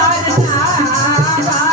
Pawa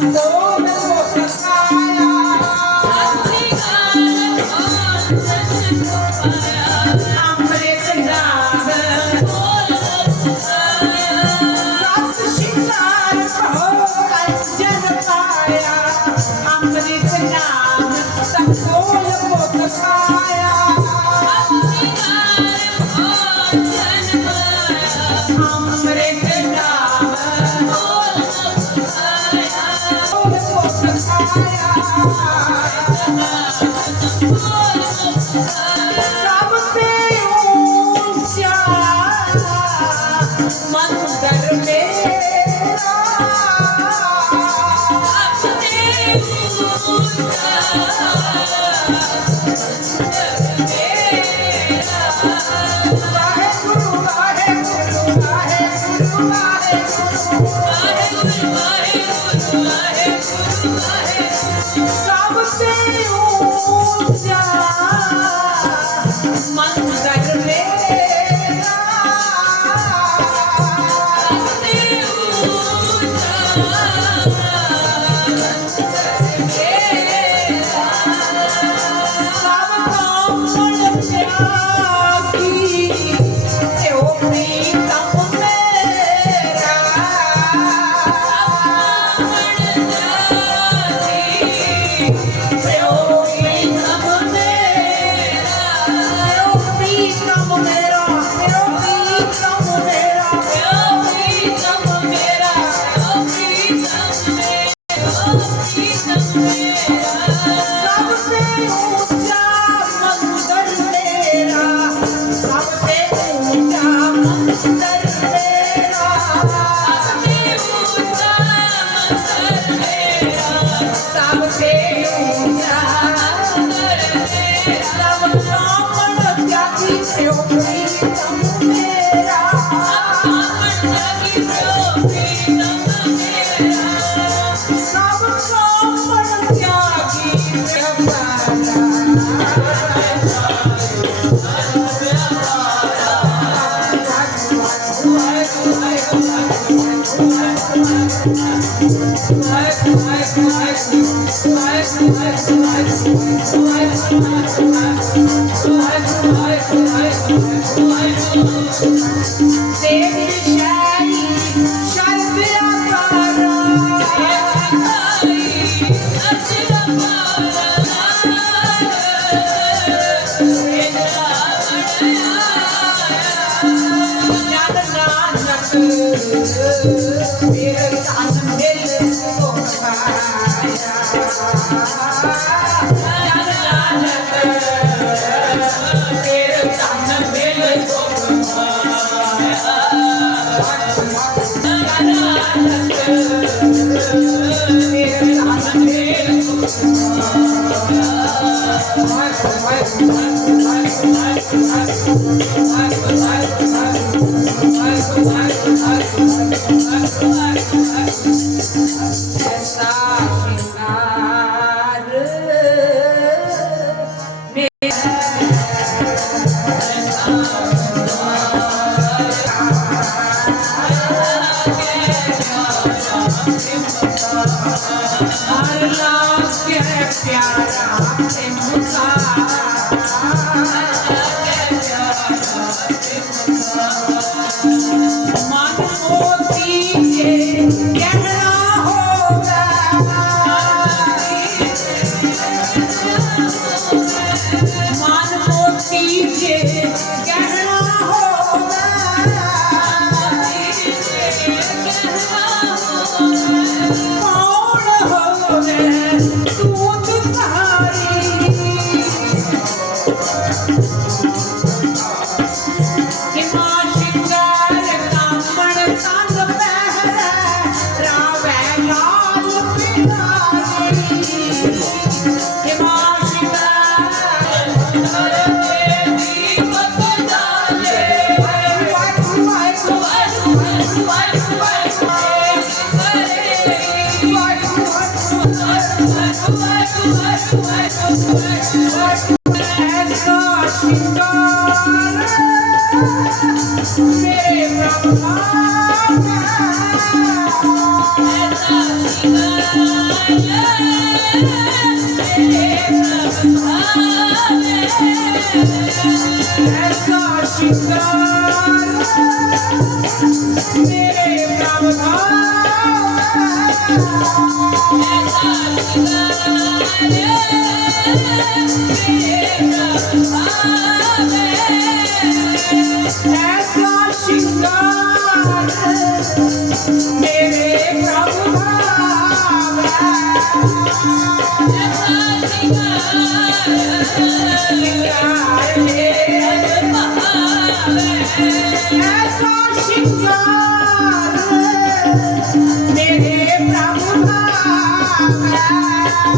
I'm That's all. Thank you.